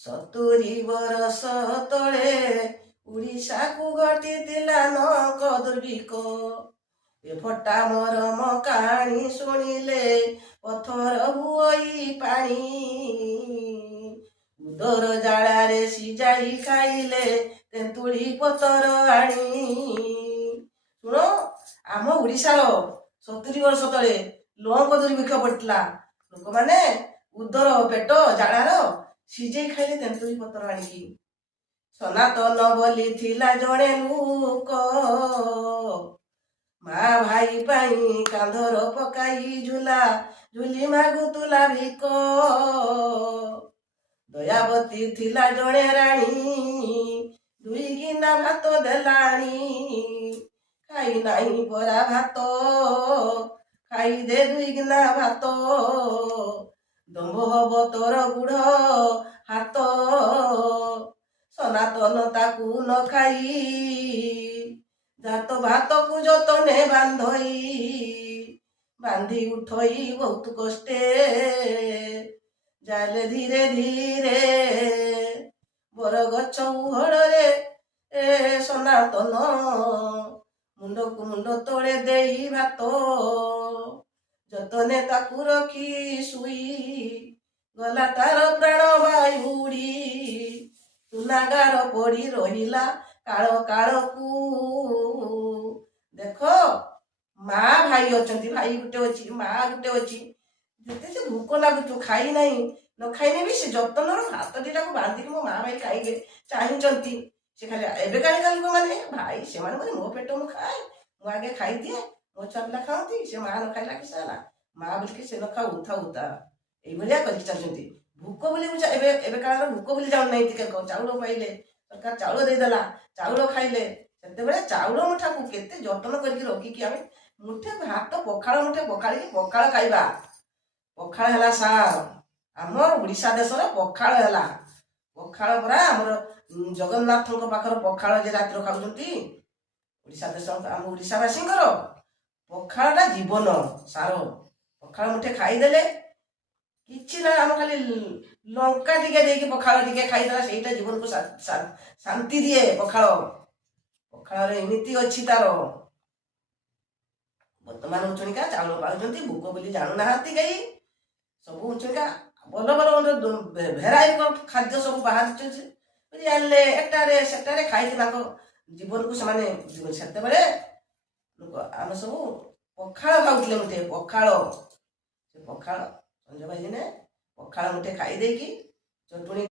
70 ବର୍ଷ ତଳେ ଓଡ଼ିଶାକୁ ଘଟିଥିଲା ନଙ୍କ ଦୁର୍ଭିକ୍ଷ। ଏ ଫଟା ମରମ କାହାଣୀ ଶୁଣିଲେ ପଥର ହୁଅଇ ପାଣି। ଉଦର ଜାଳାରେ ସିଝାଇ ଖାଇଲେ ତେନ୍ତୁଳି ପତର ଆଣି। ଶୁଣ, ଆମ ଓଡ଼ିଶାର 70 ବର୍ଷ ତଳେ ଲଙ୍କ ଦୁର୍ଭିକ୍ଷ ପଡ଼ିଥିଲା। ଲୋକମାନେ ଉଦର ପେଟ ଜାଳାର ସିଝେଇ ଖାଇଲେ ତେନ୍ତୁଳି ପତ୍ର ଆଣିକି। ସନାତନ ବୋଲି ଥିଲା ଜଣେ ଲୋକ, ମା ଭାଇ ପାଇଁ କାନ୍ଧର ପକାଇ ଝୁଲି ମାଗୁଥିଲା ଭିକ। ଦୟାବତୀ ଥିଲା ଜଣେ ରାଣୀ, 2 ଗିନା ଭାତ ଦେଲାଣି। ଖାଇ ନାହିଁ ପରା ଭାତ, ଖାଇଦେ 2 ଗିନା ଭାତ। ଦମ୍ଭ ହବ ତୋର ବୁଢ଼ ହାତ, ସନାତନ ତାକୁ ନ ଖାଇ ଜାତ ଭାତକୁ ଯତନେ ବାନ୍ଧି ଉଠଇ ବହୁତ କଷ୍ଟେ ଯାଲେ ଧୀରେ ଧୀରେ ବରଗଛ ଉହଳରେ ସନାତନ ମୁଣ୍ଡକୁ ମୁଣ୍ଡ ତଳେ ଦେଇ ଭାତ ଯତନେ ତାକୁ ରଖି ଶୁଇ ଗଲା ତାର ପ୍ରାଣ ବାୟୁଡ଼ି। ସୁନାଗାର ପଡ଼ି ରହିଲା କାଳ କାଳକୁ। ଦେଖ, ମା ଭାଇ ଅଛନ୍ତି, ଭାଇ ଗୋଟେ ଅଛି, ମା ଗୋଟେ ଅଛି। ଯେତେ ସେ ଭୋକ ଲାଗୁଛୁ ଖାଇ ନାହିଁ ନ ଖାଇନେ ବି ସେ ଯତ୍ନର ଭାତ ଦିଟାକୁ ବାନ୍ଧିକି ମୋ ମା ଭାଇ ଖାଇବେ ଚାହିଁଛନ୍ତି। ସେ ଖାଲି ଏବେକାଳିକା ଲୋକମାନେ ଭାଇ ସେମାନେ ମାନେ ମୋ ପେଟ ମୁଁ ଖାଏ, ମୁଁ ଆଗେ ଖାଇଦିଏ, ମୋ ଛୁଆ ପିଲା ଖାଆନ୍ତି, ସେ ମା ନ ଖାଇଲା କି ସେ ହେଲା ମା ବୋଲିକି ସେ ନ ଖାଉ ଉତା ଏଇଭଳିଆ କରିକି ଚାଲୁଛନ୍ତି। ଭୋକ ବୋଲି ଏବେ କାଳର ଭୋକ ବୋଲି ଜାଣୁନାହିଁ। ଚାଉଳ ପାଇଲେ, ସରକାର ଚାଉଳ ଦେଇଦେଲା, ଚାଉଳ ଖାଇଲେ। ସେତେବେଳେ ଚାଉଳ ମୁଠାକୁ କେତେ ଯତ୍ନ କରିକି ରଖିକି ଆମେ ମୁଠେ ଭାତ ପଖାଳ ମୁଠେ ପଖାଳିକି ପଖାଳ ଖାଇବା। ପଖାଳ ହେଲା ସାର। ଆମର ଓଡ଼ିଶା ଦେଶର ପଖାଳ ହେଲା। ପଖାଳ ପରା ଆମର ଜଗନ୍ନାଥଙ୍କ ପାଖର ପଖାଳ ଯେ ରାତିରେ ଖାଉଛନ୍ତି। ଓଡ଼ିଶା ଦେଶ ଆମ ଓଡ଼ିଶାବାସୀଙ୍କର ପଖାଳଟା ଜୀବନ ସାର। ପଖାଳ ମୁଠେ ଖାଇଦେଲେ କିଛି ନା, ଆମ ଖାଲି ଲଙ୍କା ଟିକେ ଦେଇକି ପଖାଳ ଟିକେ ଖାଇଦେଲା ସେଇଟା ଜୀବନକୁ ଶାନ୍ତି ଦିଏ। ପଖାଳରେ ଏମିତି ଅଛି ତାର। ବର୍ତ୍ତମାନ ଉଞ୍ଚଣିକା ଚାଉଳ ପାଉଛନ୍ତି, ଭୋକ ବୋଲି ଜାଣୁନାହାନ୍ତି କେହି। ସବୁ ଉଞ୍ଚଣିକା ଭଲ ଭେରାଇଟି ଖାଦ୍ୟ ସବୁ ବାହାରିଛନ୍ତି। ଜାଣିଲେ ଏଟାରେ ସେଟାରେ ଖାଇକି ତାଙ୍କ ଜୀବନକୁ ସେମାନେ ସେତେବେଳେ ଲୋକ ଆମେ ସବୁ ପଖାଳ ଖାଉଥିଲେ। ମୁଠେ ପଖାଳ, ସେ ପଖାଳ ସଞ୍ଜ ବାଜିନେ ପଖାଳ ମୁଠେ ଖାଇ ଦେଇକି ଚଟୁଣି